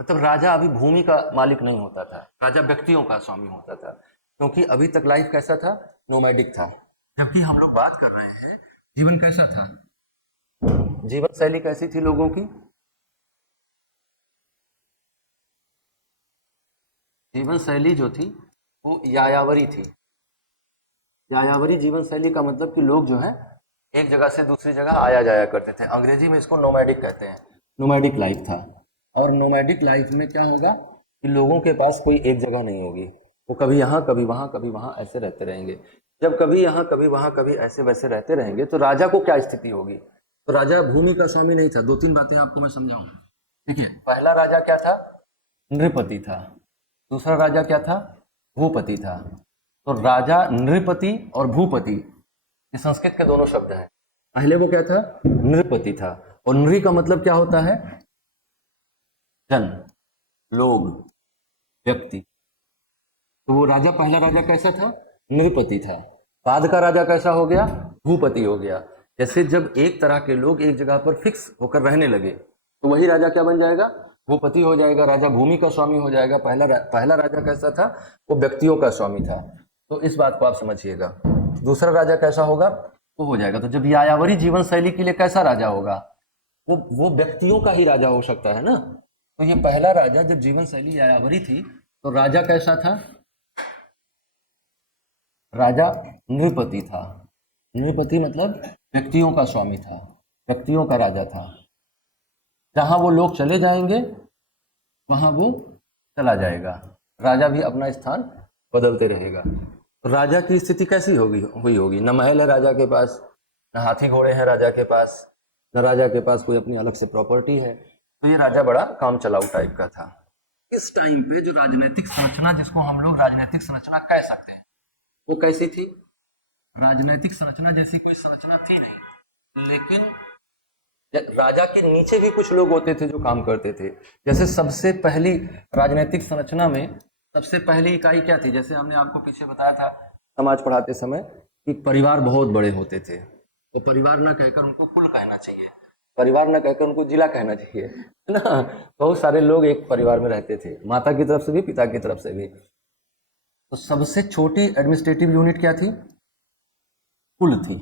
मतलब राजा अभी भूमि का मालिक नहीं होता था, राजा व्यक्तियों का स्वामी होता था, क्योंकि अभी तक लाइफ कैसा था, नोमैडिक था। जबकि हम लोग बात कर रहे हैं जीवन कैसा था, जीवन शैली कैसी थी लोगों की, जीवन शैली जो थी वो यायावरी थी। यायावरी जीवन शैली का मतलब कि लोग जो है एक जगह से दूसरी जगह आया जाया करते थे। अंग्रेजी में इसको नोमैडिक कहते हैं, नोमैडिक लाइफ था। और नोमैडिक लाइफ में क्या होगा कि लोगों के पास कोई एक जगह नहीं होगी, वो कभी यहाँ कभी वहाँ कभी वहाँ ऐसे रहते रहेंगे। जब कभी यहाँ कभी वहाँ कभी ऐसे वैसे रहते रहेंगे तो राजा को क्या स्थिति होगी, तो राजा भूमि का स्वामी नहीं था। दो तीन बातें आपको मैं समझाऊं। देखिए, पहला राजा क्या था, नृपति था। दूसरा राजा क्या था, भूपति था। तो राजा, नृपति और भूपति ये संस्कृत के दोनों शब्द हैं। पहले वो क्या था, नृपति था। और नृ का मतलब क्या होता है, जन, लोग, व्यक्ति। तो वो राजा, पहला राजा कैसा था, नृपति था। बाद का राजा कैसा हो गया, भूपति हो गया। जैसे जब एक तरह के लोग एक जगह पर फिक्स होकर रहने लगे तो वही राजा क्या बन जाएगा, भूपति हो जाएगा। राजा भूमि का स्वामी हो जाएगा। पहला राजा कैसा था, वो व्यक्तियों का स्वामी था। तो इस बात को आप समझिएगा। दूसरा राजा कैसा होगा, वो हो जाएगा। तो जब यायावरी जीवन शैली के लिए कैसा राजा होगा, वो व्यक्तियों का ही राजा हो सकता है ना। तो ये पहला राजा जब जीवन शैली यायावरी थी तो राजा कैसा था, राजा नृपति था। नृपति मतलब व्यक्तियों का स्वामी था, व्यक्तियों का राजा था। जहां वो लोग चले जाएंगे वहां वो चला जाएगा, राजा भी अपना स्थान बदलते रहेगा। तो राजा की स्थिति कैसी हुई होगी, न महल है राजा के पास, न हाथी घोड़े हैं राजा के पास, न राजा के पास कोई अपनी अलग से प्रॉपर्टी है। तो ये राजा बड़ा काम चलाऊ टाइप का था। इस टाइम पे जो राजनीतिक संरचना, जिसको हम लोग राजनीतिक संरचना कह सकते हैं, वो कैसी थी, राजनीतिक संरचना जैसी कोई संरचना थी नहीं। लेकिन राजा के नीचे भी कुछ लोग होते थे जो काम करते थे। जैसे सबसे पहली राजनीतिक संरचना में सबसे पहली इकाई क्या थी, जैसे हमने आपको पीछे बताया था समाज पढ़ाते समय कि परिवार बहुत बड़े होते थे। तो परिवार ना कहकर उनको कुल कहना चाहिए, परिवार ना कहकर उनको जिला कहना चाहिए, है ना। बहुत सारे लोग एक परिवार में रहते थे, माता की तरफ से भी पिता की तरफ से भी। तो सबसे छोटी एडमिनिस्ट्रेटिव यूनिट क्या थी, कुल थी,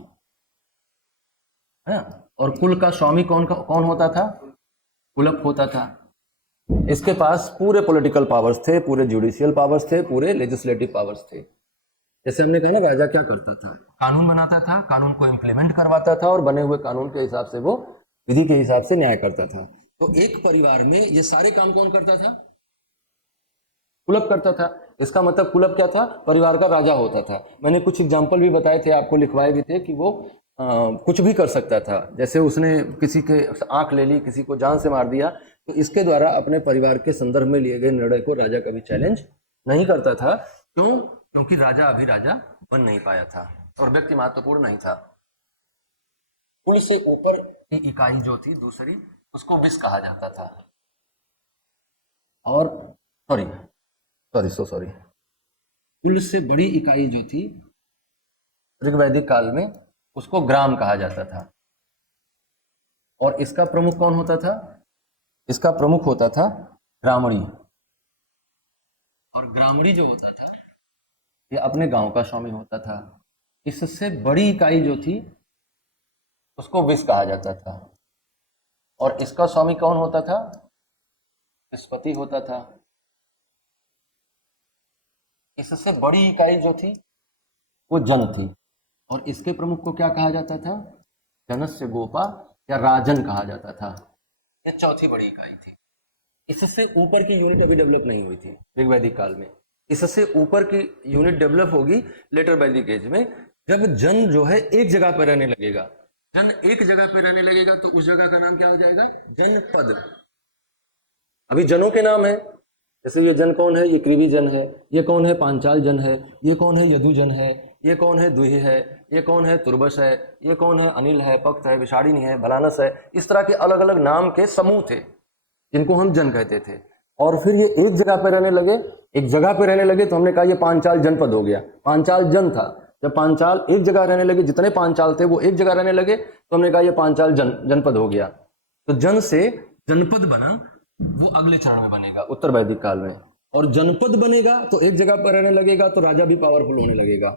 है। और कुल का स्वामी कौन होता था, कुलप होता था। इसके पास पूरे पॉलिटिकल पावर्स थे, पूरे जुडिशियल पावर्स थे, पूरे लेजिस्लेटिव पावर्स थे। जैसे हमने कहा ना, राजा क्या करता था, कानून बनाता था, कानून को इम्प्लीमेंट करवाता था और बने हुए कानून के हिसाब से वो विधि के हिसाब से न्याय करता था। तो एक परिवार में ये सारे काम कौन करता था, कुलप करता था। इसका मतलब कुलप क्या था, परिवार का राजा होता था। मैंने कुछ एग्जाम्पल भी बताए थे, आपको लिखवाए भी थे कि वो कुछ भी कर सकता था। जैसे उसने किसी के आंख ले ली, किसी को जान से मार दिया, तो इसके द्वारा अपने परिवार के संदर्भ में लिए गए निर्णय को राजा कभी चैलेंज नहीं करता था। क्यों, क्योंकि राजा अभी राजा बन नहीं पाया था और व्यक्ति महत्वपूर्ण नहीं था। कुल से ऊपर की इकाई जो थी दूसरी, उसको विष कहा जाता था। और सॉरी सॉरी, कुल से बड़ी इकाई जो थी ऋग्वैदिक काल में, उसको ग्राम कहा जाता था। और इसका प्रमुख कौन होता था, इसका प्रमुख होता था ग्रामणी। और ग्रामणी जो होता था ये अपने गांव का स्वामी होता था। इससे बड़ी इकाई जो थी उसको विष कहा जाता था। और इसका स्वामी कौन होता था, विस्पति होता था। इससे बड़ी इकाई जो थी वो जन थी। और इसके प्रमुख को क्या कहा जाता था, जनस्य गोपा या राजन कहा जाता था। ये चौथी बड़ी इकाई थी। इससे ऊपर की यूनिट अभी डेवलप नहीं हुई थी ऋग्वैदिक काल में। इससे ऊपर की यूनिट डेवलप होगी लेटर वैदिक एज में, जब जन जो है एक जगह पर रहने लगेगा। जन एक जगह पर रहने लगेगा तो उस जगह का नाम क्या हो जाएगा, जनपद। अभी जनों के नाम है, जैसे ये जन कौन है, ये कृवि जन है, ये कौन है, पांचाल जन है, ये कौन है, यदु जन है, ये कौन है, दुहि है, ये कौन है, तुर्बस है, ये कौन है, अनिल है, पक्त है, विषाड़िनी है, भलानस है। इस तरह के अलग अलग नाम के समूह थे जिनको हम जन कहते थे। और फिर ये एक जगह पे रहने लगे, एक जगह पे रहने लगे तो हमने कहा ये पांचाल जनपद हो गया। पांचाल जन था, जब पांचाल एक जगह रहने लगे, जितने पांचाल थे वो एक जगह रहने लगे तो हमने कहा ये पांचाल जनपद हो गया। तो जन से जनपद बना, वो अगले चरण में बनेगा, उत्तर वैदिक काल में। और जनपद बनेगा तो एक जगह पर रहने लगेगा तो राजा भी पावरफुल होने लगेगा।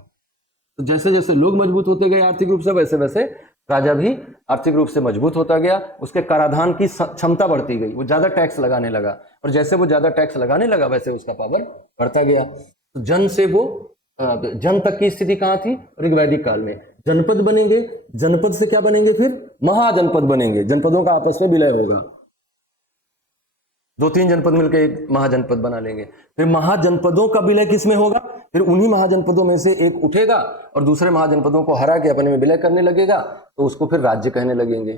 तो जैसे जैसे लोग मजबूत होते गए आर्थिक रूप से, वैसे वैसे राजा भी आर्थिक रूप से मजबूत होता गया। उसके कराधान की क्षमता बढ़ती गई, वो ज्यादा टैक्स लगाने लगा, और जैसे वो ज्यादा टैक्स लगाने लगा वैसे उसका पावर बढ़ता गया। तो जन से वो जन तक की स्थिति कहां थी? ऋग्वैदिक काल में। जनपद बनेंगे, जनपद से क्या बनेंगे? फिर महाजनपद बनेंगे, जनपदों का आपस में विलय होगा, 2-3 जनपद मिलकर एक महाजनपद बना लेंगे। फिर महाजनपदों का विलय किस में होगा? फिर उन्हीं महाजनपदों में से एक उठेगा और दूसरे महाजनपदों को हरा के अपने में विलय करने लगेगा, तो उसको फिर राज्य कहने लगेंगे।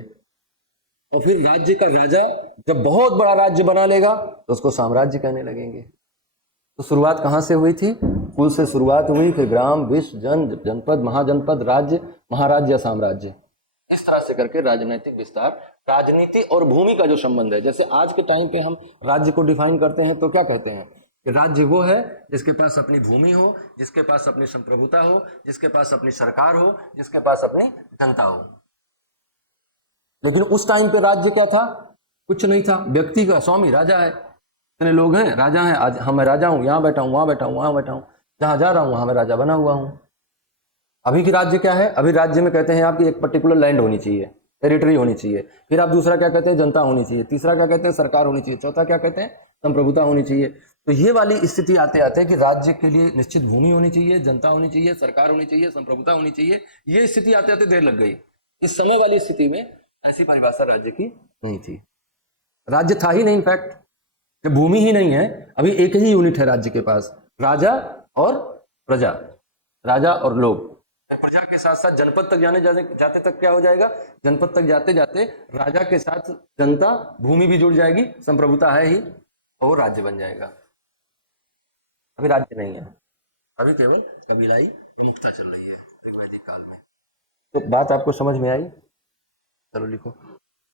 और फिर राज्य का राजा जब बहुत बड़ा राज्य बना लेगा तो उसको साम्राज्य कहने लगेंगे। तो शुरुआत कहां से हुई थी? कुल से शुरुआत हुई, फिर ग्राम, विश्व, जनपद, महाजनपद, राज्य, महाराज्य या साम्राज्य। इस तरह से करके राजनीतिक विस्तार, राजनीति और भूमि का जो संबंध है, जैसे आज के टाइम पे हम राज्य को डिफाइन करते हैं तो क्या कहते हैं कि राज्य वो है जिसके पास अपनी भूमि हो, जिसके पास अपनी संप्रभुता हो, जिसके पास अपनी सरकार हो, जिसके पास अपनी जनता हो। लेकिन उस टाइम पे राज्य क्या था? कुछ नहीं था, व्यक्ति का स्वामी राजा है, इतने लोग हैं, राजा हैं, आज हम मैं राजा हूं, यहां बैठा हूं, वहां बैठा हूं, वहां बैठा हूं, जहां जा रहा हूं वहां मैं राजा बना हुआ हूं। अभी की राज्य क्या है? अभी राज्य में कहते हैं आपकी एक पर्टिकुलर लैंड होनी चाहिए, टेरिटरी होनी चाहिए। फिर आप दूसरा क्या कहते हैं? जनता होनी चाहिए। तीसरा क्या कहते हैं? सरकार होनी चाहिए। चौथा क्या कहते हैं? संप्रभुता होनी चाहिए। तो ये वाली स्थिति आते आते कि राज्य के लिए निश्चित भूमि होनी चाहिए, जनता होनी चाहिए, सरकार होनी चाहिए, संप्रभुता होनी चाहिए, ये स्थिति आते आते देर लग गई। इस समय वाली स्थिति में ऐसी परिभाषा राज्य की नहीं थी, राज्य था ही नहीं। इनफैक्ट जब भूमि ही नहीं है, अभी एक ही यूनिट है राज्य के पास, राजा और प्रजा, राजा और लोग। प्रजा के साथ साथ जनपद तक जाते तक क्या हो जाएगा? जनपद तक जाते जाते राजा के साथ जनता, भूमि भी जुड़ जाएगी, संप्रभुता है ही, और राज्य बन जाएगा। अभी राज्य नहीं है, अभी केवल कबीलाई विमुक्ता चल रही है वैदिक काल में। तो बात आपको समझ में आई? चलो लिखो।